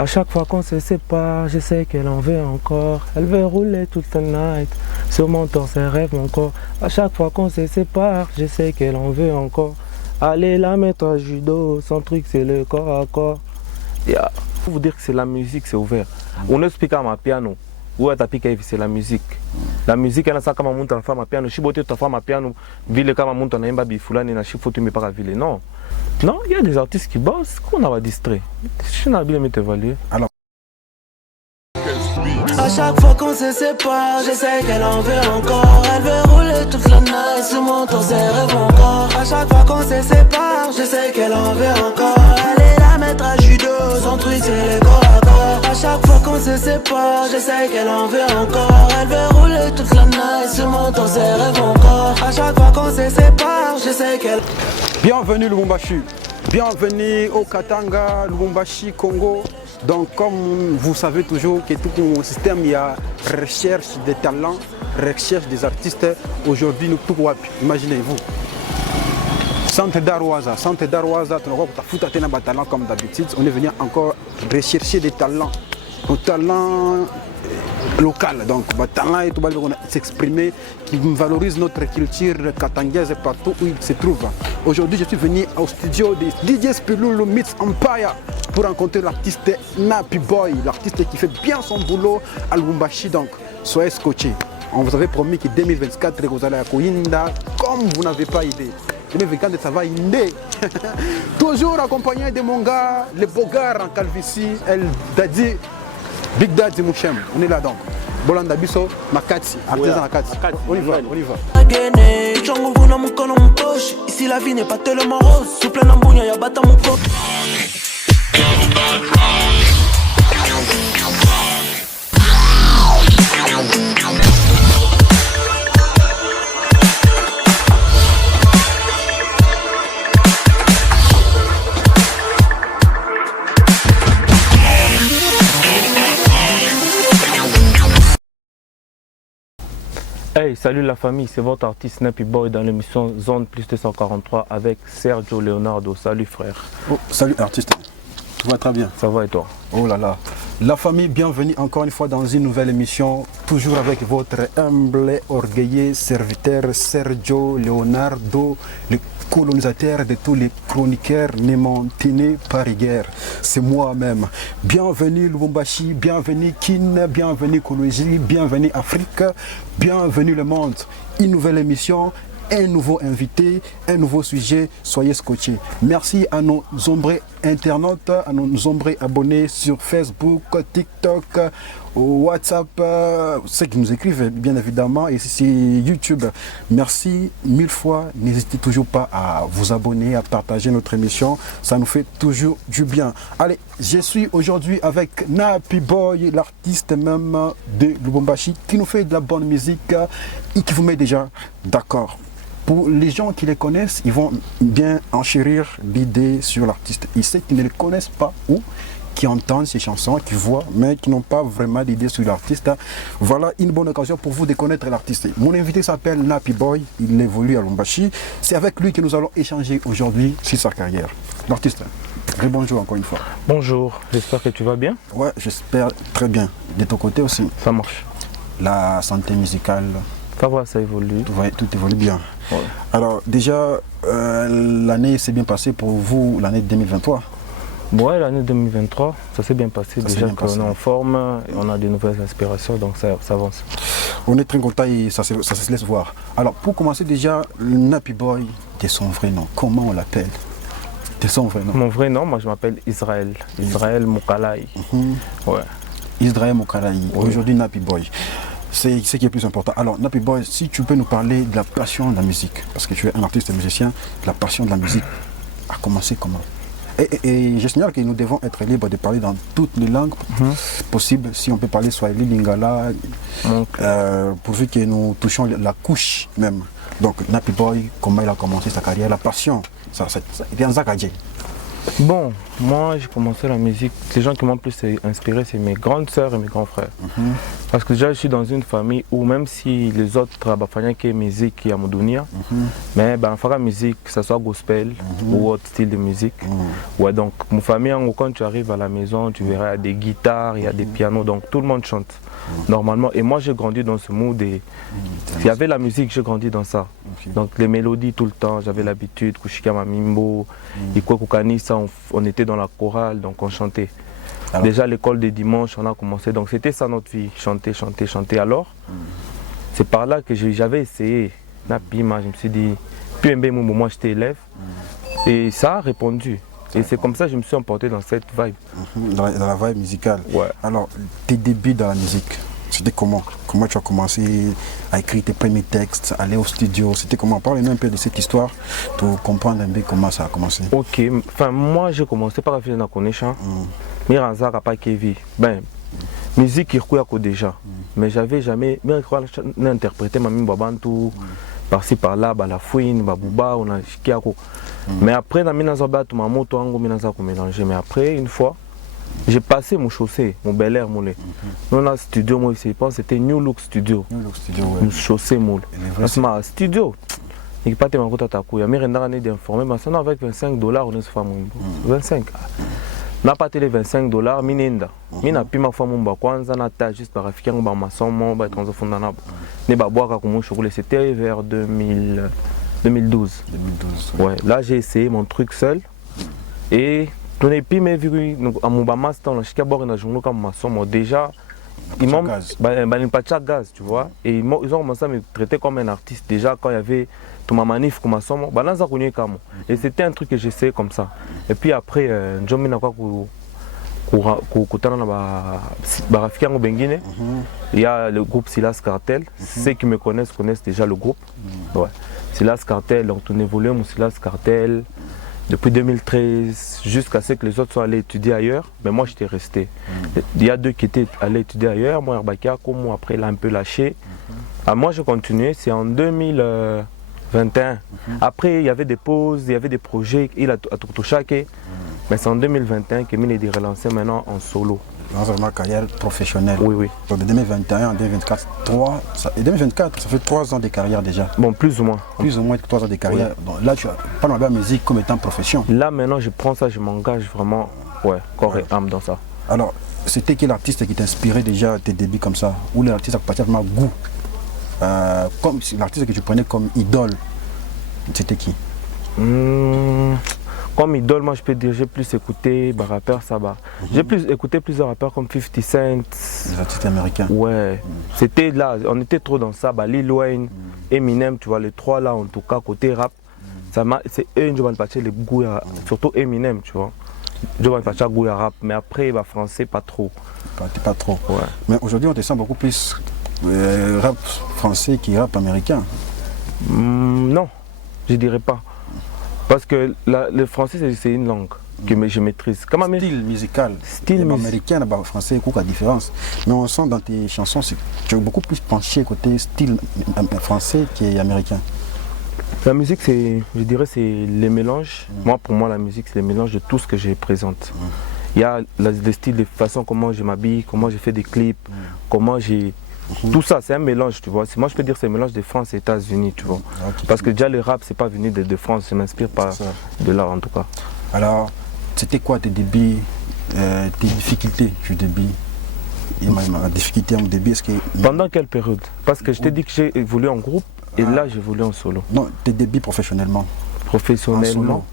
À chaque fois qu'on se sépare, je sais qu'elle en veut encore. Elle veut rouler toute la night, sur mon torse, elle rêve encore. À chaque fois qu'on se sépare, je sais qu'elle en veut encore. Allez la mettre à judo, son truc c'est le corps à corps. Yeah. Pour vous dire que c'est la musique, c'est ouvert. On explique à ma piano. Où est-ce que c'est la musique? La musique, elle a ça comme un montant femme à piano. Si tu as femme à piano, ville comme un montant n'a pas bifulane, n'a pas tu me pas ville. Non. Non, il y a des artistes qui bossent qu'on a distrait. Je n'ai pas bien t'évaluer. Alors. À chaque fois qu'on se sépare, je sais qu'elle en veut encore. Elle veut rouler toute la night, sur mon tour, ses rêves encore. À chaque fois qu'on se sépare, je sais qu'elle en veut encore. Allez la mettre à judo, son truc c'est le corps à corps. À chaque fois qu'on se sépare, je sais qu'elle en veut encore. Elle veut rouler toute la night, sur mon tour, ses rêves encore. À chaque fois qu'on se sépare, je sais qu'elle... Bienvenue Lubumbashi, bienvenue au Katanga, Lubumbashi, Congo. Donc comme vous savez toujours que tout mon système, il y a recherche des talents, recherche des artistes. Aujourd'hui, nous tout imaginez-vous. Centre d'Arwaza, tu n'as pas de talent comme d'habitude. On est venu encore rechercher des talents, nos talents local, donc talent et tout s'exprimer, qui valorise notre culture katangaise partout où il se trouve. Aujourd'hui, je suis venu au studio de DJ Spilulu Meets Empire pour rencontrer l'artiste Nappy Boy, l'artiste qui fait bien son boulot à Lubumbashi. Donc, soyez scotchés. On vous avait promis que 2024, vous allez à Koyinda comme vous n'avez pas idée. 2024, ça va inder. Toujours accompagné de mon gars, le beau gars en calvitie, El Daddy. Big Daddy Mouchem, on est là donc. Bolanda Bisso, Makati, artisan Makati. On y va, on y va. Ici la vie n'est pas tellement rose. Souple n'ambounia, y'a bata mon corps. Hey, salut la famille, c'est votre artiste Nappy Boy dans l'émission Zone Plus 243 avec Sergio Leonardo. Salut frère. Oh, salut artiste, tout va très bien. Ça va et toi? Oh là là. La famille, bienvenue encore une fois dans une nouvelle émission, toujours avec votre humble, orgueilleux serviteur Sergio Leonardo, le colonisateur de tous les chroniqueurs némantinés Paris-Guerre. C'est moi-même. Bienvenue Lubumbashi, bienvenue Kin, bienvenue Cologie, bienvenue Afrique, bienvenue le monde. Une nouvelle émission, un nouveau invité, un nouveau sujet, soyez scotchés. Merci à nos nombreux internautes, à nos nombreux abonnés sur Facebook, TikTok, WhatsApp, ceux qui nous écrivent bien évidemment, et c'est YouTube. Merci mille fois, n'hésitez toujours pas à vous abonner, à partager notre émission, ça nous fait toujours du bien. Allez, je suis aujourd'hui avec Nappy Boy, l'artiste même de Lubumbashi, qui nous fait de la bonne musique et qui vous met déjà d'accord. Pour les gens qui les connaissent, ils vont bien enchérir l'idée sur l'artiste. Et ceux qui ne le connaissent pas ou qui entendent ces chansons, qui voient, mais qui n'ont pas vraiment d'idée sur l'artiste, voilà une bonne occasion pour vous de connaître l'artiste. Mon invité s'appelle Nappy Boy, il évolue à Lubumbashi. C'est avec lui que nous allons échanger aujourd'hui sur sa carrière. L'artiste, bonjour encore une fois. Bonjour, j'espère que tu vas bien. Ouais, j'espère très bien. De ton côté aussi. Ça marche. La santé musicale. Ça va, ça évolue. Tout évolue bien. Ouais. Alors déjà, l'année s'est bien passée pour vous, l'année 2023. Ouais, l'année 2023, ça s'est bien passé. Déjà qu'on est en forme, et on a de nouvelles aspirations, donc ça avance. On est très content et ça se laisse voir. Alors pour commencer déjà, Nappy Boy, de son vrai nom, comment on l'appelle? De son vrai nom. Mon vrai nom, moi je m'appelle Israël. Israël Moukalaï. Ouais. Israël Moukalaï. Oui. Aujourd'hui Nappy Boy. C'est ce qui est plus important. Alors, Nappy Boy, si tu peux nous parler de la passion de la musique, parce que tu es un artiste et musicien, la passion de la musique a commencé comment? Et je signale que nous devons être libres de parler dans toutes les langues possibles, si on peut parler Swahili, Lingala, pourvu que nous touchions la couche même. Donc, Nappy Boy, comment il a commencé sa carrière, la passion, ça il est un zakadje. Bon, moi j'ai commencé la musique, les gens qui m'ont plus inspiré, c'est mes grandes sœurs et mes grands frères. Parce que déjà je suis dans une famille où même si les autres travaillent que musique et amoudonia, mais ben faire la musique, que ce soit gospel ou autre style de musique. Ouais, donc mon famille, quand tu arrives à la maison, tu verras des guitares, il y a des pianos, donc tout le monde chante normalement. Et moi j'ai grandi dans ce mood et il y avait la musique, j'ai grandi dans ça. Donc les mélodies tout le temps, j'avais l'habitude, Kushika Mamimbo, Ikwe Kukanisa, on était dans la chorale, donc on chantait. Alors, déjà l'école des dimanches, on a commencé, donc c'était ça notre vie, chanter, chanter, chanter. Alors, c'est par là que j'avais essayé, Napima, je me suis dit, puis moi j'étais élève, et ça a répondu. Et c'est comme ça que je me suis emporté dans cette vibe. Dans la vibe musicale. Ouais. Alors, tes débuts dans la musique, c'était comment? Comment tu as commencé à écrire tes premiers textes, aller au studio? C'était comment? Parle-nous un peu de cette histoire pour comprendre un peu comment ça a commencé. Ok, enfin moi j'ai commencé par faire une connexion. Mais Ranza n'a pas Kevi. Ben, musique il y déjà. Mais j'avais jamais bien interprété ma mine babantou par-ci par-là, la fouine, babouba, on a chikiako. Mais après dans mina zaba tout ma moto ango mina za ko mélanger. Mais après une fois j'ai passé mon chaussée, mon Bel Air moulé. Nous, on a un studio, moi, je pense c'était New Look Studio. New Look Studio, ouais. Nous chaussée moule. C'est ma studio. Il n'y a pas de temps à ta couille. Il y a rien d'informer, mais ça, avec $25, on est femme. 25. n'a pas télé $25 minenda mina pima fa mumba kwanza na ta juste par afika ngba masomo ba kanzo funda na ne ba boaka ko shukule c'était vers 2012. Ouais, là j'ai essayé mon truc seul et ton épi mais vu à mon master dans chaque bord na journée comme masomo déjà ils m'ont pas de gaz, tu vois, et ils ont commencé à me traiter comme un artiste déjà quand il y avait tout ma manif comme ça, et c'était un truc que j'essayais comme ça. Et puis après, il y a le groupe Silas Cartel, ceux qui me connaissent déjà le groupe. Ouais. Silas Cartel, donc on évolue mon Silas Cartel depuis 2013 jusqu'à ce que les autres soient allés étudier ailleurs, mais moi j'étais resté. Il y a deux qui étaient allés étudier ailleurs, moi Herbakia, comme moi après il a un peu lâché. Moi j'ai continué, c'est en 2021. Après il y avait des pauses, il y avait des projets, il a tout chaque, mais c'est en 2021 que Mine est relancé maintenant en solo. Dans ma carrière professionnelle. Oui, oui. Donc de 2021 en 2024, 2024, ça fait 3 ans de carrière déjà. Bon, plus ou moins. Plus ou moins 3 ans de carrière. Oui. Donc là, tu parles de la musique comme étant profession. Là, maintenant, je prends ça, je m'engage vraiment, ouais, corps et âme dans ça. Alors, c'était quel artiste qui t'inspirait déjà à tes débuts comme ça? Ou l'artiste à partir de ma goût comme l'artiste que tu prenais comme idole, c'était qui? Comme idole, moi je peux dire j'ai plus écouté rappeur Saba. J'ai plus écouté plusieurs rappeurs comme 50 Cent. Les artistes américains. Ouais. C'était là, on était trop dans ça. Lil Wayne, Eminem, tu vois, les trois là en tout cas côté rap. C'est eux qui vont passer les goûts, surtout Eminem, tu vois. Je vais passer goût à rap, mais après français pas trop. Pas trop. Ouais. Mais aujourd'hui on te sent beaucoup plus rap français qui rap américain. Non, je dirais pas. Parce que le français, c'est une langue que je maîtrise. Comme style musical. Style américain, le français, il y a la différence. Mais on sent dans tes chansons que tu es beaucoup plus penché côté style français qu'américain. La musique, je dirais, c'est les mélanges. Moi, pour moi, la musique, c'est les mélanges de tout ce que je présente. Il y a le style, de façon comment je m'habille, comment je fais des clips, comment j'ai... Tout ça, c'est un mélange, tu vois. Moi, je peux dire que c'est un mélange de France et États-Unis, tu vois. Parce que déjà, le rap, c'est pas venu de France, je ne m'inspire pas de là, en tout cas. Alors, c'était quoi tes débuts, tes difficultés du début? Ma difficulté en début, est-ce que... Pendant quelle période? Parce que je t'ai dit que j'ai évolué en groupe et là, j'ai évolué en solo. Non, tes débuts professionnellement. Professionnellement,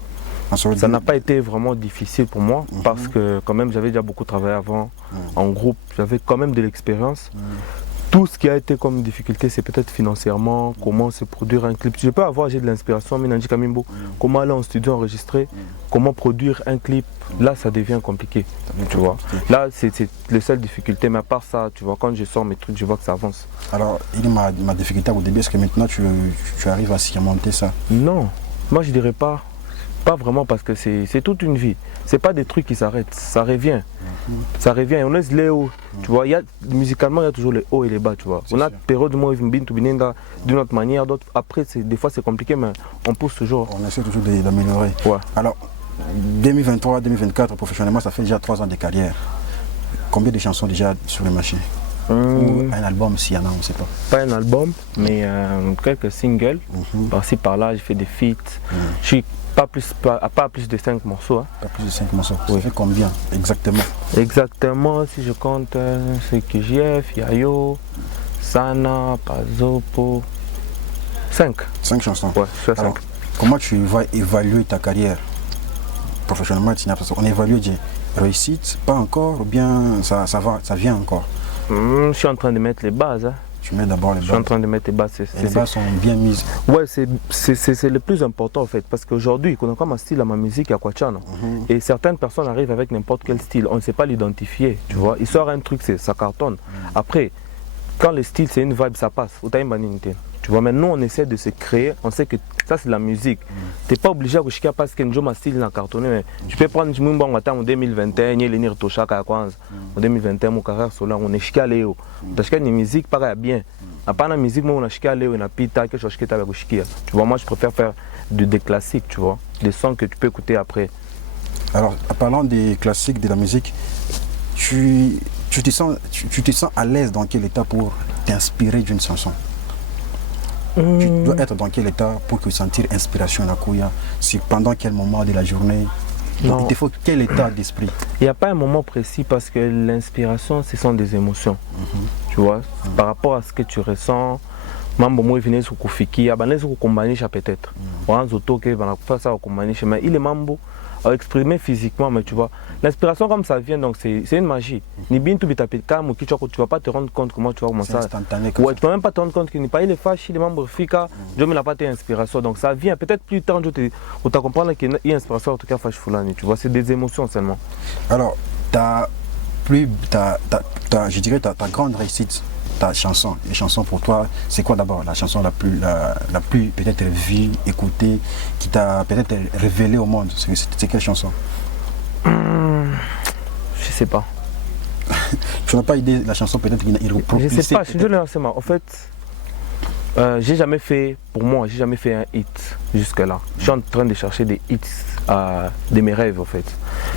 en solo. Ça n'a pas été vraiment difficile pour moi parce que quand même, j'avais déjà beaucoup travaillé avant en groupe. J'avais quand même de l'expérience. Tout ce qui a été comme difficulté, c'est peut-être financièrement, comment se produire un clip. Je peux avoir, j'ai de l'inspiration, Minanji Kamimbo, comment aller en studio enregistrer, comment produire un clip. Là, ça devient compliqué, tu vois. Là, c'est la seule difficulté, mais à part ça, tu vois, quand je sors mes trucs, je vois que ça avance. Alors, ma difficulté au début, est-ce que maintenant tu arrives à surmonter ça? Non, moi je dirais pas. Pas vraiment parce que c'est toute une vie. C'est pas des trucs qui s'arrêtent, ça revient. Ça revient. On est les hauts. Tu vois, musicalement, il y a toujours les hauts et les bas, tu vois. On a des périodes où d'une autre manière, d'autres. Après, des fois c'est compliqué, mais on pousse toujours. On essaie toujours d'améliorer. Ouais. Alors, 2023-2024, professionnellement, ça fait déjà 3 ans de carrière. Combien de chansons déjà sur le marché? Ou un album s'il y en a, on ne sait pas. Pas un album, mais quelques singles. Par-ci par-là, j'ai fait des feats. Je suis pas plus de 5 morceaux. Hein. Pas plus de 5 morceaux. Oui. Ça fait combien exactement? Exactement, si je compte, c'est KGF, Yayo, Sana, Pazopo. 5. 5 chansons. Ouais, je suis à 5. Alors, comment tu vas évaluer ta carrière professionnellement? On évalue des réussites, pas encore, ou bien ça vient encore? Je suis en train de mettre les bases. Hein. Tu mets d'abord les bases. Je suis en train de mettre les bases. Les bases sont bien mises. Ouais, c'est le plus important en fait. Parce qu'aujourd'hui, on a comme un style à ma musique à Kwachana. Et certaines personnes arrivent avec n'importe quel style. On ne sait pas l'identifier. Tu vois, il sort un truc, ça cartonne. Après, quand le style c'est une vibe, ça passe. Tu vois, mais nous on essaie de se créer. On sait que ça c'est la musique. Tu n'es pas obligé de chier parce que un style n'a cartonné. Mais tu peux prendre en 2021, il y a en 2021, mon carrière solaire, on est chié à Léo. Parce que la musique paraît bien. À part la musique, on a chié à Léo, on a pita, que je chié avec chié. Tu vois, moi je préfère faire des classiques, tu vois, des sons que tu peux écouter après. Alors, en parlant des classiques de la musique, tu te sens à l'aise dans quel état pour t'inspirer d'une chanson? Tu dois être dans quel état pour te sentir inspiration à la couille? C'est pendant quel moment de la journée? Donc, il te faut quel état d'esprit? Il n'y a pas un moment précis parce que l'inspiration, ce sont des émotions. Tu vois, par rapport à ce que tu ressens, mambo moi vient sur kufiki, abané sur kumbanisha peut-être. On zoto que va faire ça au kumbanisha, mais il est mambo à exprimer physiquement, mais tu vois, l'inspiration comme ça vient, donc c'est une magie. Ni bien tout bitaper calme, tu vas pas te rendre compte comment tu vas commencer. C'est instantané. Ouais, tu peux même pas te rendre compte qu'il n'est pas, il est fâché, il est membre fika, je me la pas inspiration, donc ça vient peut-être plus tard, je te comprendre qu'il y a une inspiration en tout cas fâche fulani, tu vois, c'est des émotions seulement. Alors, je dirais ta grande réussite, ta chanson, les chansons pour toi, c'est quoi d'abord la chanson la plus peut-être vue, écoutée, qui t'a peut-être révélé au monde? C'est quelle chanson? Je sais pas. Tu n'as pas idée de la chanson peut-être qui n'a propulsé? Je sais pas, je dis en fait, j'ai jamais fait un hit jusque-là. Je suis en train de chercher des hits de mes rêves en fait.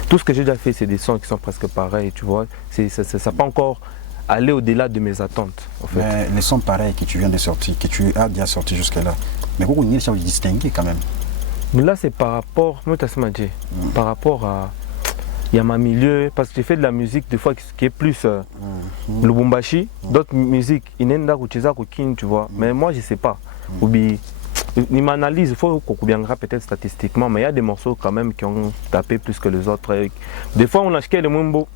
Tout ce que j'ai déjà fait, c'est des sons qui sont presque pareils, tu vois. Ça n'a pas encore allé au-delà de mes attentes en fait. Mais les sons pareils que tu viens de sortir, que tu as déjà sorti jusque-là, mais pourquoi on est distingué quand même? Mais là c'est par rapport, par rapport à ma milieu, parce que j'ai fait de la musique des fois qui est plus Lubumbashi, d'autres musiques, tu vois, mais moi je sais pas. Il m'analyse, il faut qu'on bien peut-être statistiquement, mais il y a des morceaux quand même qui ont tapé plus que les autres. Des fois on a acheté le mumbo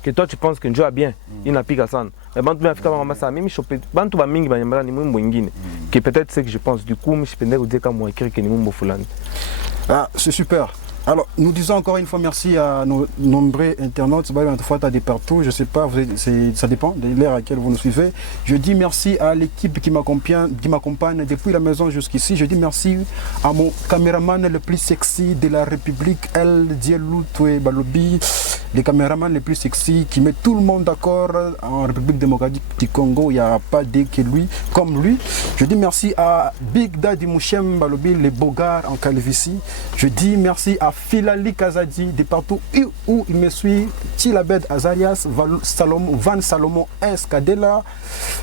que toi tu penses que Joe a bien, il n'a plus qu'à ça. Mais quand tu m'as fait ça, même chopé, quand tu vas mingi banyambala ni mumbo ingine, qui peut-être c'est que je pense. Du coup, je peux dire comme moi écrire que ni mumbo fulani. Ah, c'est super. Alors, nous disons encore une fois merci à nos nombreux internautes. Fois, tu as des partout, je ne sais pas, ça dépend de l'ère à laquelle vous nous suivez. Je dis merci à l'équipe qui m'accompagne depuis la maison jusqu'ici. Je dis merci à mon caméraman le plus sexy de la République, El Dielou Toué Balobi, le caméraman le plus sexy qui met tout le monde d'accord en République démocratique du Congo. Il n'y a pas de que lui, comme lui. Je dis merci à Big Daddy Mouchem Balobi, les Bogards en Calvitie. Je dis merci à Filali Kazadi, de partout où il me suit, Tilabed Azarias, Van Salomon Escadela.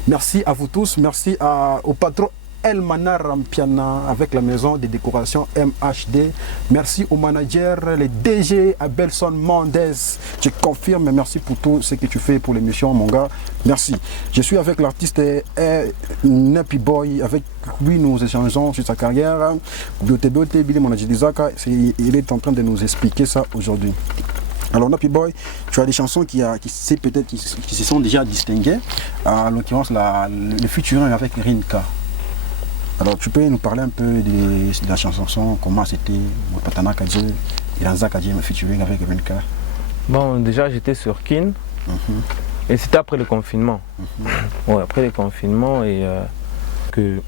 Merci à vous tous, merci au patron El Manar Rampiana avec la maison de décoration MHD. Merci au manager, les DG Abelson Mendez. Je confirme, merci pour tout ce que tu fais pour l'émission, mon gars. Merci. Je suis avec l'artiste Nappy Boy. Avec lui, nous échangeons sur sa carrière. Il est en train de nous expliquer ça aujourd'hui. Alors Nappy Boy, tu as des chansons qui se sont déjà distinguées. En l'occurrence, le featuring avec Rinka. Alors tu peux nous parler un peu de la chanson, comment c'était, Patana Kadje, Iranza Kadje featuring avec Rinka? Bon, déjà j'étais sur Kin, et c'était après le confinement. Ouais, après le confinement, et que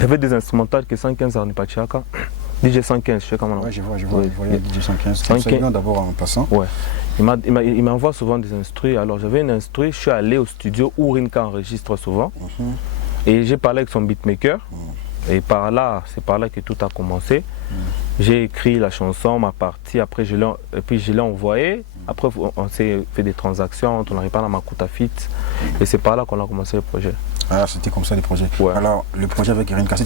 j'avais des instrumentales que 115 à Nipachaka. DJ 115, je sais comment on dit. Ouais, je vois DJ 115. C'est bien d'abord en passant. Ouais. Il m'envoie souvent des instrus. Alors j'avais une instru, je suis allé au studio où Rinka enregistre souvent. Et j'ai parlé avec son beatmaker. Et par là, c'est par là que tout a commencé. J'ai écrit la chanson, ma partie, après je l'ai envoyée. Après, on s'est fait des transactions, on n'arrive pas à Makuta Fit. Et c'est par là qu'on a commencé le projet. Ah, c'était comme ça le projet. Ouais. Alors, le projet avec Rinka,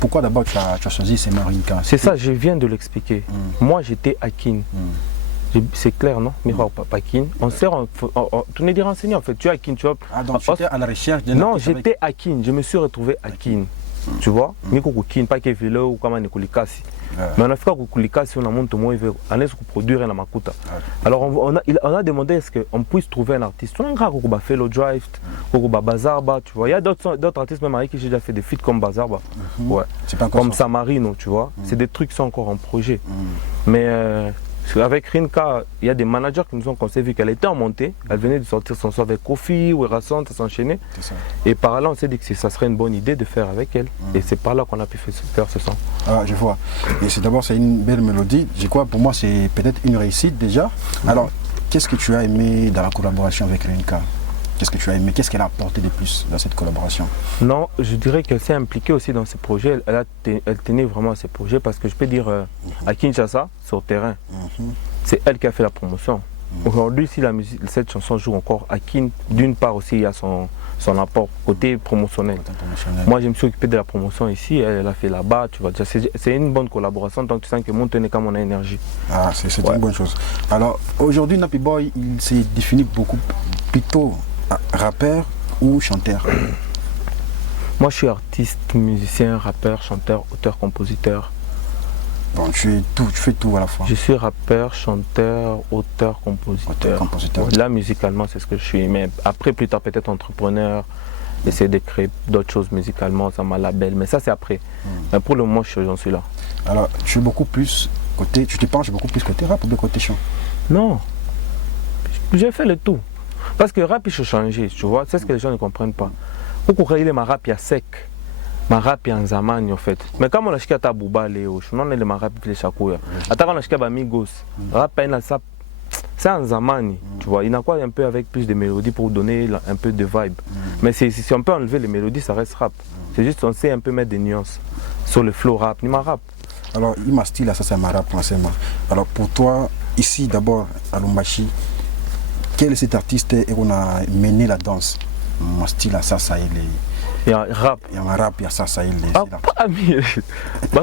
pourquoi d'abord tu as choisi ces Rinka? C'est ça, je viens de l'expliquer. Moi, j'étais Akin. C'est clair, non? Miro Pakin. On sert, tu n'es des renseignants en fait. Tu es Akin, tu vois. Ah, donc tu étais à la recherche d'un Non, j'étais Akin. Je me suis retrouvé Akin. Tu vois? Miko Kin, pas que ou comme un Kulikasi. Mais en Afrique, Kulikasi, on a monté moins, on est produire un Makuta. Alors on a demandé est-ce qu'on puisse trouver un artiste. On a un Fellow Drive, Bazarba, tu vois. Il y a d'autres artistes même avec qui j'ai déjà fait des feats comme Bazarba. Ouais. Comme Samarino, tu vois. C'est des trucs qui sont encore en projet. Mais avec Rinka, il y a des managers qui nous ont conseillé, vu qu'elle était en montée, elle venait de sortir son son avec Kofi ou Erasson, de s'enchaîner. Et par là, on s'est dit que ça serait une bonne idée de faire avec elle. Et c'est par là qu'on a pu faire ce son. Ah, je vois. Et d'abord, c'est une belle mélodie. Je crois, pour moi, c'est peut-être une réussite déjà. Alors, qu'est-ce que tu as aimé dans la collaboration avec Rinka? Qu'est-ce que tu as aimé? Qu'est-ce qu'elle a apporté de plus dans cette collaboration? Non, je dirais qu'elle s'est impliquée aussi dans ces projets. Elle tenait vraiment à ces projets parce que je peux dire à Kinshasa, sur terrain, c'est elle qui a fait la promotion. Aujourd'hui, si cette chanson joue encore à Kin, d'une part aussi, il y a son apport côté promotionnel. Moi, je me suis occupé de la promotion ici, elle a fait là-bas. Tu vois, c'est une bonne collaboration, donc tu sens que mon tenait comme on a énergie. Ah, c'est une bonne chose. Alors, aujourd'hui, Nappy Boy, il s'est défini beaucoup plutôt rappeur ou chanteur? Moi, je suis artiste, musicien, rappeur, chanteur, auteur, compositeur. Bon, tu fais tout à la fois. Je suis rappeur, chanteur, auteur, compositeur. Là, musicalement, c'est ce que je suis. Mais après, plus tard, peut-être entrepreneur, essayer de créer d'autres choses musicalement, ça m'a label. Mais ça, c'est après. Mais pour le moment, j'en suis là. Alors, tu es beaucoup plus côté, tu te penches beaucoup plus côté rap ou bien côté chant? Non. J'ai fait le tout. Parce que rap, il faut changer, tu vois. C'est ce que les gens ne comprennent pas. Pourquoi il est ma rap, il y a sec. Ma rap, il y a un zaman, en fait. Mais comme on a acheté à Bouba, Léo, je n'en ai le ma rap, il est chakouya. Attends, on a acheté à Amigos. Rap, c'est un zaman, tu vois. Il n'a quoi un peu avec plus de mélodies pour donner un peu de vibe. Mais si on peut enlever les mélodies, ça reste rap. C'est juste on sait un peu mettre des nuances sur le flow rap, ni ma rap. Alors, il m'a style, ça c'est ma rap, forcément. Alors, pour toi, ici, d'abord, à Lumbashi, quel est cet artiste et on a mené la danse? Mon style, ça il est. Il y a un rap. Il y a un rap, il y a ça il est. Ah, pas mis.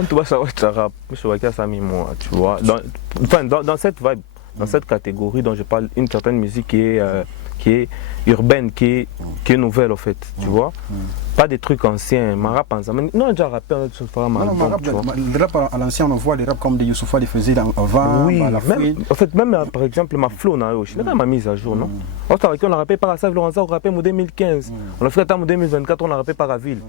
Tu vas savoir que rap. Je vois qu'il ça mis moi, tu vois. Dans cette vibe, dans cette catégorie dont je parle, une certaine musique qui est urbaine, qui est nouvelle, en fait, tu vois. Pas des trucs anciens, ma rap en zaman. Non, déjà rappé un autre fois, le rap à l'ancien, on voit les rap comme des Youssoufa les faisaient avant. Oui, en fait, même par exemple, ma flow, on a ma mise à jour, non? On a rappé par la Save Lorenza, on a rappé en 2015. On a fait en 2024, on a rappé par la ville.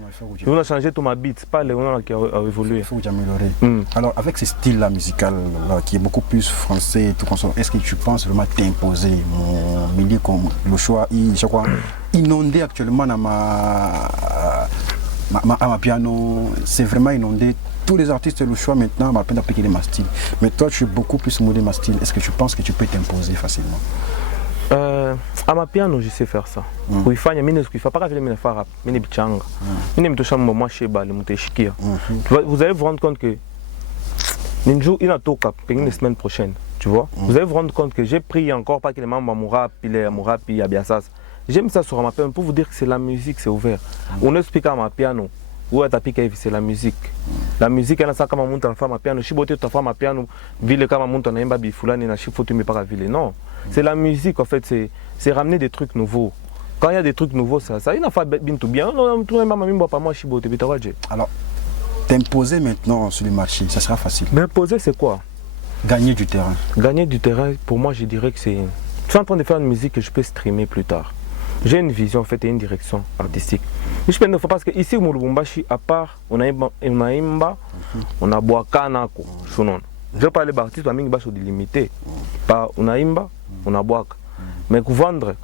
On a changé tout ma beat, pas les gens qui ont évolué. Il faut améliorer. Alors, avec ce style-là musical, qui est beaucoup plus français, est-ce que tu penses vraiment t'imposer mon milieu comme le choix, je crois, inondé actuellement dans ma piano, c'est vraiment inondé. Tous les artistes le choix maintenant m'appellent d'appliquer ma style. Mais toi, tu es beaucoup plus modé ma style. Est-ce que tu penses que tu peux t'imposer facilement? À ma piano, je sais faire ça. Il faut pas que je fasse rap, je bichanga. Vous allez vous rendre compte que Ninju, il a tout cap, la semaine prochaine. Tu vois? Vous allez vous rendre compte que j'ai pris encore pas que les membres mon rap, il y a bien ça. J'aime ça sur ma piano pour vous dire que c'est la musique, c'est ouvert. On explique à ma piano, où est-ce que c'est la musique. La musique, elle a ça comme un montant à ma piano. Si tu as ma piano, ville comme un montant à Bifulani, na chiffre tu me pas ville. Non, c'est la musique en fait, c'est ramener des trucs nouveaux. Quand il y a des trucs nouveaux, ça il n'a pas bien tout bien. Non, tout le monde pas moi chibote bitawaje. Alors, t'imposer maintenant sur le marché, ça sera facile. M'imposer, c'est quoi? Gagner du terrain. Gagner du terrain, pour moi, je dirais que c'est. Je suis en train de faire une musique que je peux streamer plus tard. J'ai une vision en fait et une direction artistique. Je peux parce que ici au Lubumbashi, à part on a Imba, on a Boakana, je parle d'artistes à Mingbash délimité. Pas on a Imba, on a Boak. Mais pour vendre,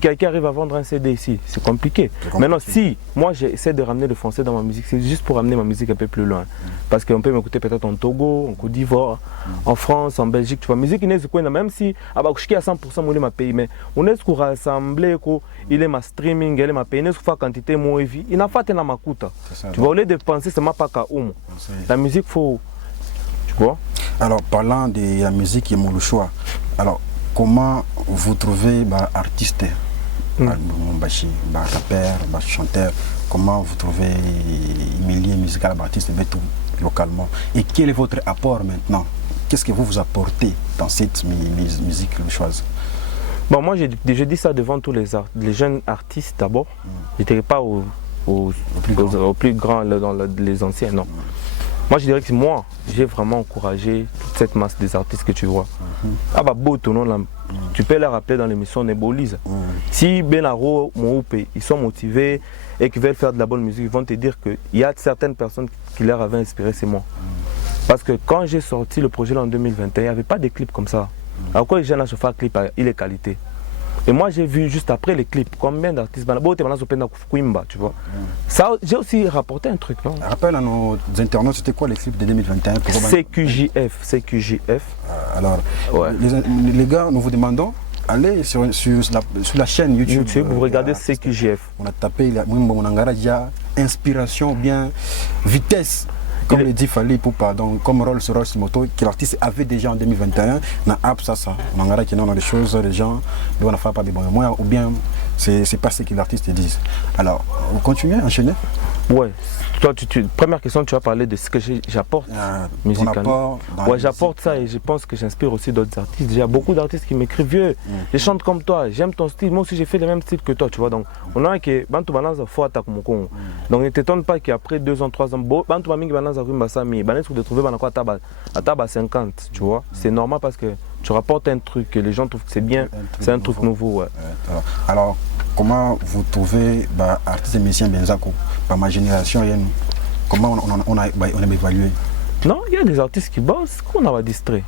quelqu'un arrive à vendre un CD ici, c'est compliqué. Maintenant, si moi j'essaie de ramener le français dans ma musique, c'est juste pour amener ma musique un peu plus loin. Parce qu'on peut m'écouter peut-être en Togo, en Côte d'Ivoire, en France, en Belgique, tu vois. Musique, même si, je suis à 100% mon pays, mais on est rassemblé, il est ma streaming, il est ma pays, il est quantité, moi, il n'a pas de makuta. Tu vois, au lieu de penser, c'est ma pas la musique, faut. Tu vois. Alors, parlant de la musique et mon choix, alors, comment vous trouvez artiste, rappeur, chanteur, comment vous trouvez milieu musical artiste localement et quel est votre apport maintenant? Qu'est-ce que vous apportez dans cette musique choisie? Bon, moi je dis ça devant tous les jeunes artistes d'abord. Je ne dirais pas aux plus grands, dans les anciens, non. Moi je dirais que moi j'ai vraiment encouragé toute cette masse des artistes que tu vois. Beau ton nom, tu peux les rappeler dans l'émission Nébolise. Si Benaro, Moupe, ils sont motivés et qu'ils veulent faire de la bonne musique, ils vont te dire qu'il y a certaines personnes qui leur avaient inspiré, c'est moi. Parce que quand j'ai sorti le projet en 2021, il n'y avait pas de clips comme ça. Alors quand les jeunes ont fait un clip, il est qualité. Et moi j'ai vu juste après les clips combien d'artistes tu vois. Ça, j'ai aussi rapporté un truc, non? Rappelle à nos internautes, c'était quoi les clips de 2021? CQJF. Alors, ouais. Les gars, nous vous demandons, allez sur la chaîne YouTube. Vous regardez CQJF. On a tapé inspiration ou bien vitesse. Comme le dit Fali Poupa, donc comme Rolls-Royce Moto, que l'artiste avait déjà en 2021, on a des choses, les gens ne vont pas des bons moyens, ou bien c'est pas ce que l'artiste dit. Alors, vous continuez, enchaîner? Ouais. Toi, première question, tu as parlé de ce que j'apporte musicalement. Ouais, j'apporte ça et je pense que j'inspire aussi d'autres artistes. Il y a beaucoup d'artistes qui m'écrivent vieux, je chante comme toi, j'aime ton style, moi aussi j'ai fait le même style que toi, tu vois. Donc, on a que Bantu Balance faut attaquer mon con. Donc, ne t'étonne pas qu'après 2 ans, 3 ans, Bantu Balance a rumba Sami, Balance de trouver Banako à taba 50, tu vois. C'est normal parce que tu rapportes un truc que les gens trouvent que c'est bien, c'est un truc nouveau. Ouais. Alors, comment vous trouvez artistes et musiciens Benzako, par ma génération, comment on a évalué? Non, il y a des artistes qui bossent, qu'on a distrait.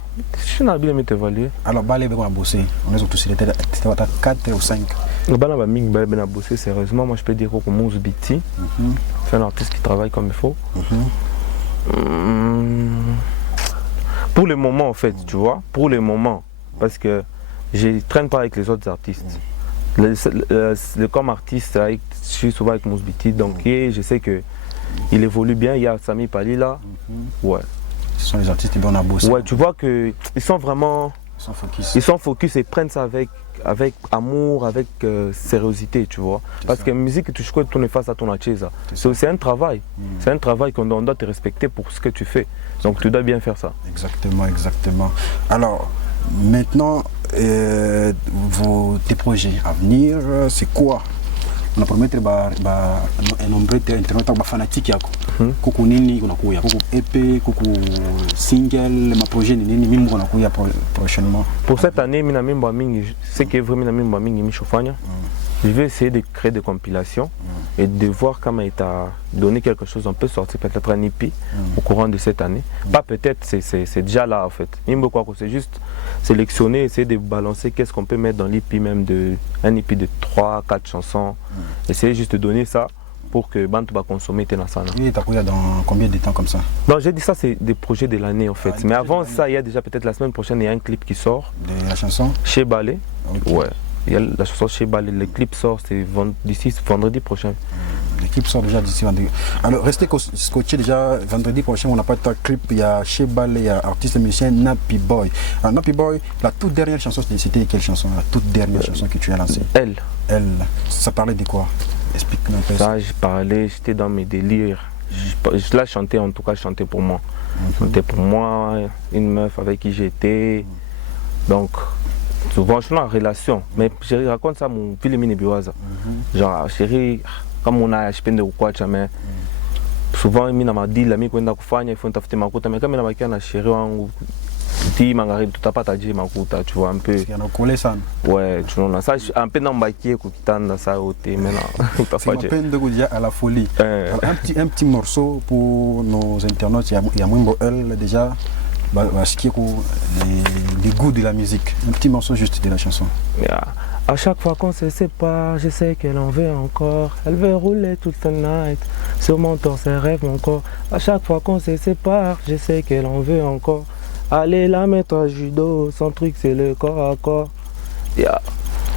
Je n'ai bien évalué. Alors, on a bossé, on est tous, c'était 4 ou 5. On a bossé sérieusement, moi je peux dire que Mousse Biti, c'est un artiste qui travaille comme il faut. Pour le moment en fait, tu vois, pour le moment, parce que je ne traîne pas avec les autres artistes. Comme artiste, je suis souvent avec Mousse Biti, donc je sais qu'il évolue bien. Il y a Sami Pali là. Ouais. Ce sont les artistes qui ont bossé. Ouais, tu vois qu'ils sont vraiment. Ils sont focus et prennent ça avec amour, avec sérieuxité, tu vois. Parce que la musique, tu tournes face à ton acheza. C'est un travail. C'est un travail qu'on doit te respecter pour ce que tu fais. Donc tu dois bien faire ça. Exactement, exactement. Alors, maintenant, tes projets à venir, c'est quoi? On a promis un nombre d'internautes fanatiques. Coucou Nini, coucou EP, coucou single, ma projet Nini, prochainement. Pour cette année, c'est que vraiment je vais essayer de créer des compilations et de voir comment il t'a donné quelque chose. On peut sortir peut-être un EP au courant de cette année. Pas peut-être, c'est déjà là en fait. C'est juste sélectionner, essayer de balancer qu'est-ce qu'on peut mettre dans l'EP même un EP de 3-4 chansons. Essayer juste de donner ça pour que Bantu va consommer Tenasana. Oui, tu as dans combien de temps comme ça? Non, j'ai dit ça, c'est des projets de l'année en fait. Mais avant ça, il y a déjà peut-être la semaine prochaine, il y a un clip qui sort. De la chanson? Chez Ballet. Ouais. Il y a la chanson Chez Ballet. Le clip sort d'ici vendredi prochain. Le clip sort déjà d'ici vendredi. Alors, restez scotché déjà vendredi prochain. On n'a pas de clip. Il y a Chez Ballet, il y a artiste musicien Nappy Boy. Alors, Nappy Boy, la toute dernière chanson, c'était quelle chanson? La toute dernière chanson que tu as lancée? Elle. Ça parlait de quoi? Explique-moi un peu. Ça, j'étais dans mes délires. Je la chantais, en tout cas, je chantais pour moi. C'était pour moi, une meuf avec qui j'étais. Donc, souvent, je suis en relation. Mais je raconte ça à mon fils et Biwaza. Genre, chérie, comme on a acheté de quoi, mais souvent, il m'a dit, l'ami, quand on a fait, il faut tafter ma côte. Mais comme il m'a dit, on a chéri, tu n'as pas ta makuta, tu vois un peu. Il y a collé ça. Ouais, tu vois ça un peu n'embarqué dans ça ôté maintenant. C'est un peu de dire à la folie. Un petit morceau pour nos internautes. Il y a Mwimbo L déjà. les goûts de la musique. Un petit morceau juste de la chanson. Yeah. À chaque fois qu'on se sépare, je sais qu'elle en veut encore. Elle veut rouler toute la night. Sur mon torse, elle rêve encore. À chaque fois qu'on se sépare, je sais qu'elle en veut encore. Allez la mettre à judo, son truc c'est le corps à corps. Yeah.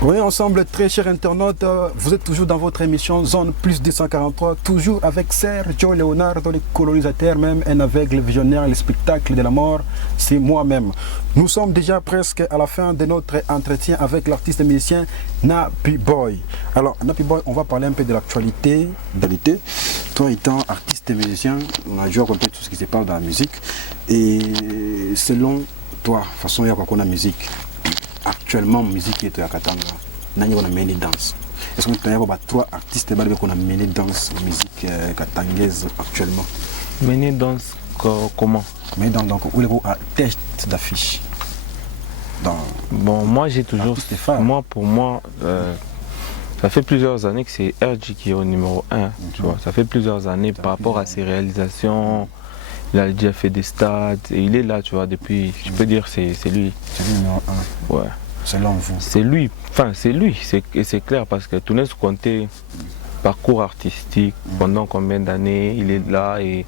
Oui, ensemble, très chers internautes, vous êtes toujours dans votre émission Zone Plus 243, toujours avec Sergio Leonardo, le colonisateur même, un aveugle visionnaire, le spectacle de la mort, c'est moi-même. Nous sommes déjà presque à la fin de notre entretien avec l'artiste musicien Nappy Boy. Alors, Nappy Boy, on va parler un peu de l'actualité. Toi étant artiste et musicien, on a joué à peu tout ce qui se passe dans la musique. Et selon toi, façon il y a quoi qu'on a musique. Actuellement, musique est à Katanga. On a mené danse. Est-ce que tu as trois artistes qui ont mené danse musique katangaise actuellement? Mené danse comment? Mené danse, donc, où les tête d'affiche. Bon, moi j'ai toujours. Pour moi, ça fait plusieurs années que c'est RG qui est au numéro 1. Tu vois, ça fait plusieurs années par rapport à ses réalisations. Il a déjà fait des stades et il est là, tu vois, depuis, je peux dire, c'est lui. C'est lui le numéro 1. Ouais. Selon vous. C'est lui, c'est clair parce que tout n'est compté parcours artistique, pendant combien d'années il est là et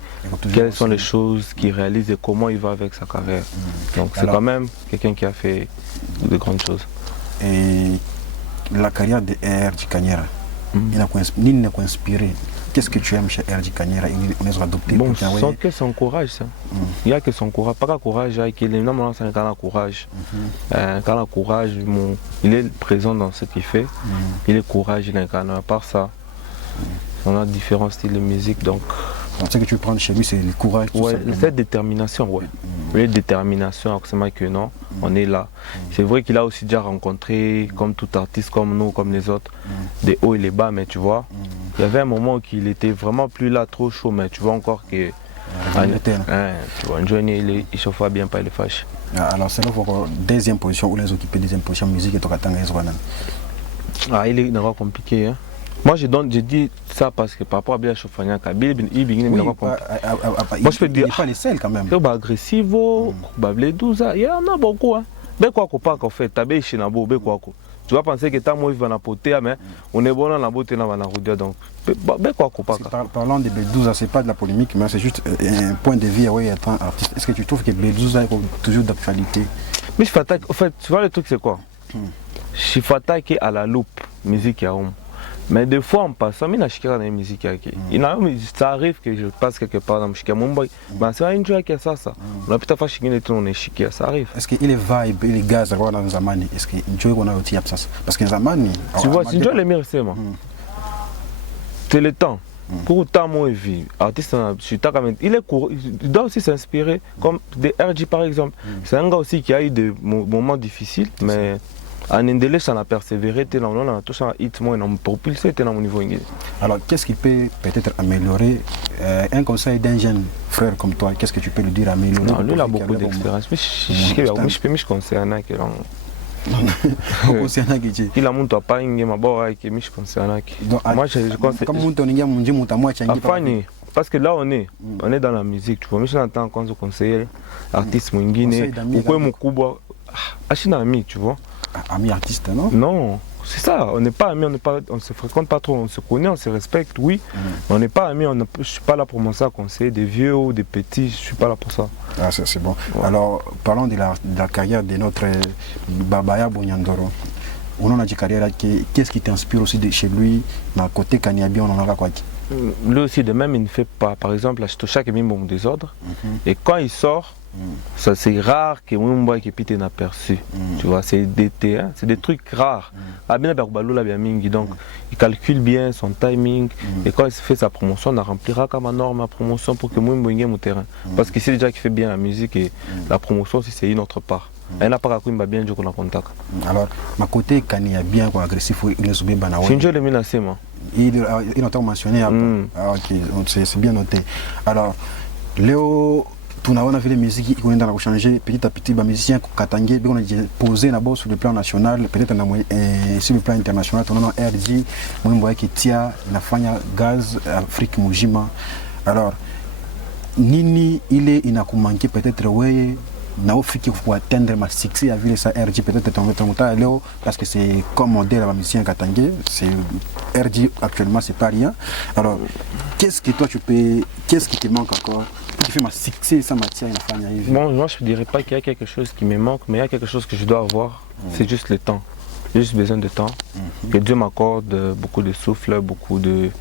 quelles sont les choses qu'il réalise et comment il va avec sa carrière. Donc c'est quand même quelqu'un qui a fait de grandes choses. Et la carrière de R.J. Kanyera, il n'a pas inspiré. Qu'est-ce que tu aimes chez R.J. Kanyera? On est adopté. Bon, sans que son courage, ça. Il n'y a que son courage. Pas qu'un courage, il est normalement un courage. Quand le courage, il est présent dans ce qu'il fait. Il est courage, il incarne. À part ça, on a différents styles de musique. Donc, ce que tu veux prendre chez lui, c'est le courage. Ouais, cette détermination, ouais. Oui, détermination, c'est que non, on est là. C'est vrai qu'il a aussi déjà rencontré, comme tout artiste, comme nous, comme les autres, des hauts et les bas, mais tu vois, il y avait un moment où il était vraiment plus là, trop chaud, mais tu vois encore que. Tu vois, un jeune, il chauffe bien, pas il est fâche. Alors, c'est là pour deuxième position, ou les occupés deuxième position, musique et Tokatanga et Zwanan. Ah, il est compliqué, hein. Moi, je dis ça parce que par rapport à Bia Chofanyaka, moi je peux dire. Il n'est pas les seuls quand même. Agressivo, il y en a beaucoup. Hein. En fait, tu vas penser que tu as moins de poté, mais on est bon dans la beauté, donc. Parlant de Bedouza, ce n'est pas de la polémique, mais c'est juste un point de vue étant artiste. Est-ce que tu trouves que Bedouza est toujours d'actualité? Mais je fais en fait, tu vois le truc, c'est quoi? Je fais attaquer à la loupe, musique à homme. Mais des fois, en passant, il y a une musique. Ça arrive que je passe quelque part dans le Mumbai. Mais c'est une chose qui est ça. On a peut-être fait chiquer, ça arrive. Est-ce qu'il est vibe, il est gaz dans Zamani? Est-ce qu'il y a aussi ça? Parce que Zamani. Tu vois, c'est une chose les c'est moi. C'est le temps. Pour autant, moi, artiste, il doit aussi s'inspirer, comme des RG par exemple. C'est un gars aussi qui a eu des moments difficiles, mais. En Indélé, ça a persévéré, on a tout ça, on a propulsé au niveau. Alors, qu'est-ce qui peut peut-être améliorer un conseil d'un jeune frère comme toi? Qu'est-ce que tu peux lui dire améliorer? Non, lui, il a beaucoup d'expérience. Je peux me conseiller. Il a monté pas une moi je conseille. Parce que là on est dans la musique, tu vois, je n'entends quand je conseille artiste mwingine ou quoi mon kuba achina ami, tu vois. Ami artiste, non? Non, c'est ça, on n'est pas amis, on se fréquente pas trop, on se connaît, on se respecte, oui, mais on n'est pas amis, je ne suis pas là pour ça conseiller des vieux ou des petits, je ne suis pas là pour ça. Ah, c'est bon. Ouais. Alors, parlons de la carrière de notre Babaya Bonyandoro. On a dit carrière, qu'est-ce qui t'inspire aussi de chez lui, dans le côté Kaniabi, on en a quoi? Lui aussi, de même, il ne fait pas, par exemple, chaque minimum des ordres, et quand il sort, ça c'est rare que Mumbai qui pite inaperçu. Tu vois, c'est des trucs rares. Donc il calcule bien son timing et quand il fait sa promotion, on remplira comme un norme à promotion pour que Mumbai gagne au terrain. Parce qu'il sait déjà qu'il fait bien la musique et la promotion c'est une autre part. Il n'a pas qu'à bien jouer qu'on contact. Alors, ma côté Kani est bien agressif, il est souvent banal. C'est une jolie menacée, moi. Il a mentionné. Ok, c'est bien noté. Alors, Léo. Tout a vu les musiques qui ont changé petit à petit. Les musiciens katangais ont posé d'abord sur le plan national, peut-être sur le plan international. On a RG, on qui Tia, Nafanya, Gaz, Afrique Mujima. Alors, Nini, il a manqué peut-être Naofi qui faut atteindre ma succès à vivre ça RG peut-être ton temps parce que c'est comme modèle à musicien katangé, c'est RG actuellement c'est pas rien. Alors qu'est-ce que toi tu peux, qu'est-ce qui te manque encore pour que tu fais ma succès sans matière une famille. Bon, moi je dirais pas qu'il y a quelque chose qui me manque, mais il y a quelque chose que je dois avoir, c'est juste le temps. J'ai juste besoin de temps. Que Dieu m'accorde beaucoup de souffle, beaucoup de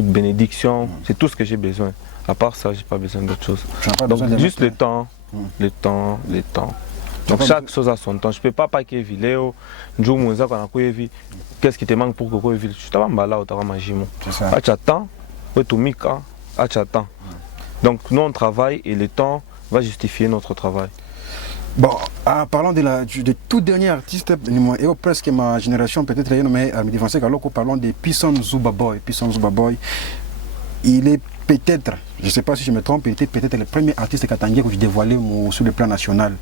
bénédictions. C'est tout ce que j'ai besoin. À part ça, j'ai pas besoin d'autre chose. Donc juste le temps. Le temps. Donc chaque chose a son temps. Je ne peux pas paquer vidéo. Qu'est-ce qui te manque pour que tu vives? Tu t'as là, tu as magie. Tu attends, tu attends. Donc nous on travaille et le temps va justifier notre travail. Bon, parlons de tout dernier artiste, et presque ma génération peut-être renommé Armidi Vancé Kaloko, parlons de Pisson Zuba Boy. Pisson Zuba Boy, il est peut-être, je ne sais pas si je me trompe, il était peut-être le premier artiste katangé que je dévoilais sur le plan national.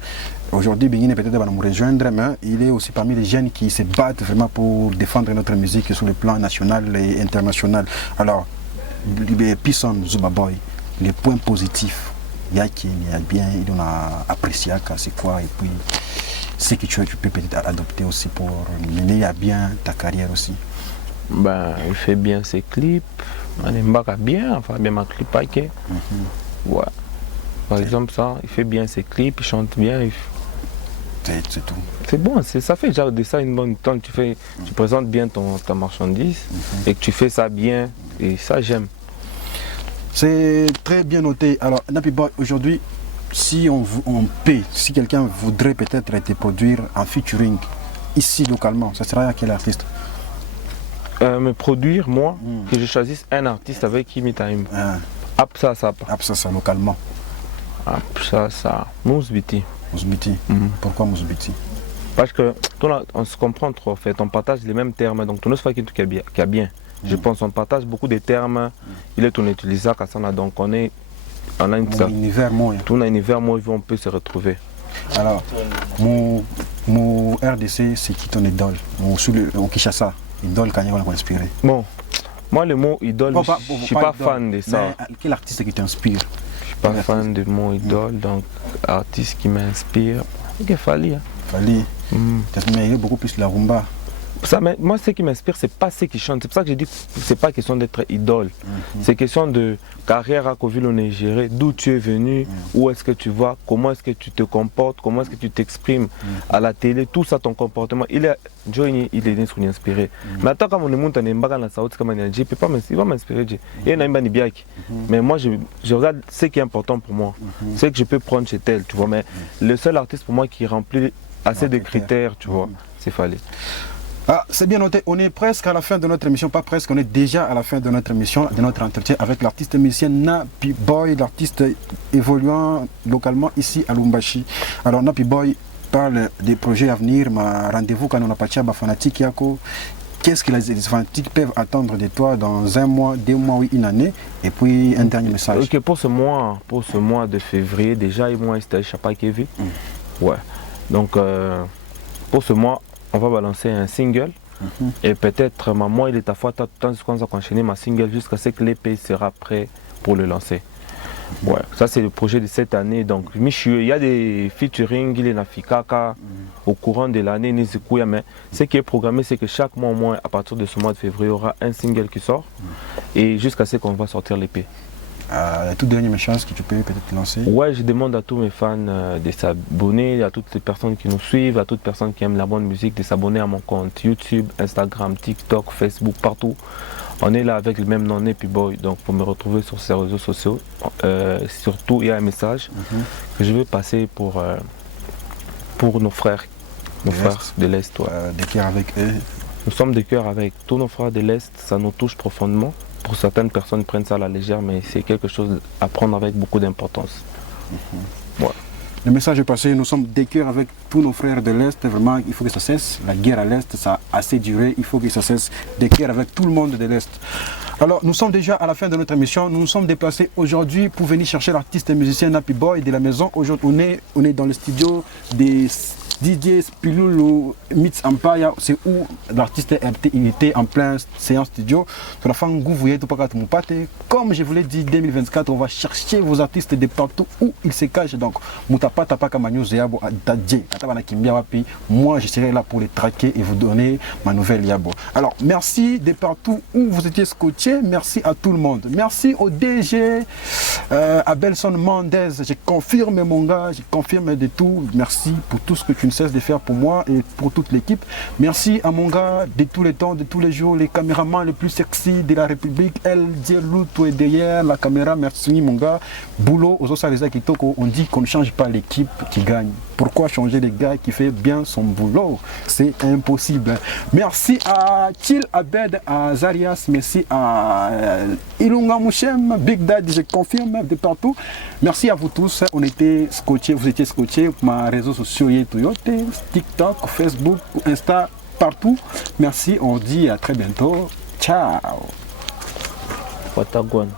Aujourd'hui, Bingine peut-être va nous rejoindre, mais il est aussi parmi les jeunes qui se battent vraiment pour défendre notre musique sur le plan national et international. Alors, Pisson Zuba Boy, les points positifs, il y a bien, il a apprécié c'est quoi, et puis ce que tu peux peut-être adopter aussi pour mener à bien ta carrière aussi. Ben, il fait bien ses clips, on aime bien, enfin bien ma clip paquet. Ouais. Par exemple ça, il fait bien ses clips, il chante bien. C'est tout. C'est bon, ça fait déjà de ça une bonne temps, tu présentes bien ta marchandise et que tu fais ça bien, et ça j'aime. C'est très bien noté. Alors, Nappy Boy, aujourd'hui, si si quelqu'un voudrait peut-être te produire en featuring ici localement, ça sera à quel artiste? Me produire, moi, que je choisisse un artiste avec qui m'time. Apsa localement. Apsa, Mousbiti. Mousbiti. Pourquoi Mousbiti? Parce que on se comprend trop en fait, on partage les mêmes termes, donc tout le monde qui a bien. Je pense qu'on partage beaucoup de termes, il est tout utilisé, donc on a un univers où on peut se retrouver. Alors, mon RDC, c'est qui ton idole? Au Kinshasa, idole quand on a inspiré. Bon, moi le mot idole, je ne suis pas fan de ça. Quel artiste qui t'inspire? Je ne suis pas fan de mon idole, donc artiste qui m'inspire, c'est Fali. Fali, mais il y a beaucoup plus la rumba. Ça, moi, ce qui m'inspire, c'est pas ce qui chante. C'est pour ça que je dis que c'est pas question d'être idole. C'est question de carrière à Coville, on est géré, d'où tu es venu, où est-ce que tu vas, comment est-ce que tu te comportes, comment est-ce que tu t'exprimes à la télé, tout ça, ton comportement. Johnny, il est inspiré. Mais attends, quand on est monté en Mbaga, il va m'inspirer. Mais moi, je regarde ce qui est important pour moi. C'est que je peux prendre chez tel, tu vois. Mais le seul artiste pour moi qui remplit assez de critères, tu vois, c'est Fali. C'est bien noté, on est presque à la fin de notre émission, pas presque, on est déjà à la fin de notre émission, de notre entretien avec l'artiste musicien Nappy Boy, l'artiste évoluant localement ici à Lubumbashi. Alors Nappy Boy parle des projets à venir, mais rendez-vous quand on a parti à Bafanatique Yako. Qu'est-ce que les fanatiques peuvent attendre de toi dans un mois, 2 mois, oui, une année? Et puis un dernier message. Ok, pour ce mois de février, déjà, il m'a installé Chapa Kevi. Ouais. Donc, pour ce mois, on va balancer un single et peut-être moi il est à fois tant qu'on va enchaîner ma single jusqu'à ce que l'épée sera prêt pour le lancer. Ouais, ça c'est le projet de cette année. Donc il y a des featuring, il est dans Fikaka au courant de l'année, mais ce qui est programmé c'est que chaque mois au moins à partir de ce mois de février il y aura un single qui sort et jusqu'à ce qu'on va sortir l'épée. La toute dernière message que tu peux peut-être lancer? Ouais, je demande à tous mes fans de s'abonner, à toutes les personnes qui nous suivent, à toutes les personnes qui aiment la bonne musique, de s'abonner à mon compte YouTube, Instagram, TikTok, Facebook, partout. On est là avec le même nom, Nappy Boy, donc pour me retrouver sur ces réseaux sociaux. Surtout, il y a un message que je veux passer pour nos frères de l'Est. Ouais. De cœur avec eux. Nous sommes de cœur avec tous nos frères de l'Est, ça nous touche profondément. Pour certaines personnes prennent ça à la légère, mais c'est quelque chose à prendre avec beaucoup d'importance. Ouais. Le message est passé, nous sommes de cœur avec tous nos frères de l'Est, vraiment il faut que ça cesse. La guerre à l'Est, ça a assez duré, il faut que ça cesse. De cœur avec tout le monde de l'Est. Alors, nous sommes déjà à la fin de notre émission. Nous nous sommes déplacés aujourd'hui pour venir chercher l'artiste et musicien Nappy Boy de la maison. Aujourd'hui, on est dans le studio des DJ Spilulu Meets Empire. C'est où l'artiste était en plein séance studio. Comme je vous l'ai dit, 2024, on va chercher vos artistes de partout où ils se cachent. Donc, moi, je serai là pour les traquer et vous donner ma nouvelle Yabo. Alors, merci de partout où vous étiez scotchés. Merci à tout le monde. Merci au DG Abelson Mendez. Je confirme mon gars, je confirme de tout. Merci pour tout ce que tu ne cesses de faire pour moi et pour toute l'équipe. Merci à mon gars de tous les temps, de tous les jours, les caméramans les plus sexy de la République. LJ Louto est derrière la caméra. Merci mon gars. Boulot aux Osareza Kitoko, on dit qu'on ne change pas l'équipe qui gagne. Pourquoi changer les gars qui fait bien son boulot? C'est impossible. Merci à Til Abed, à Zarias, merci à Ilunga Mouchem, Big Dad, je confirme de partout. Merci à vous tous. On était scotchés, vous étiez scotchés. Ma réseaux sociaux, Toyota, TikTok, Facebook, Insta, partout. Merci, on dit à très bientôt. Ciao. Watagwan.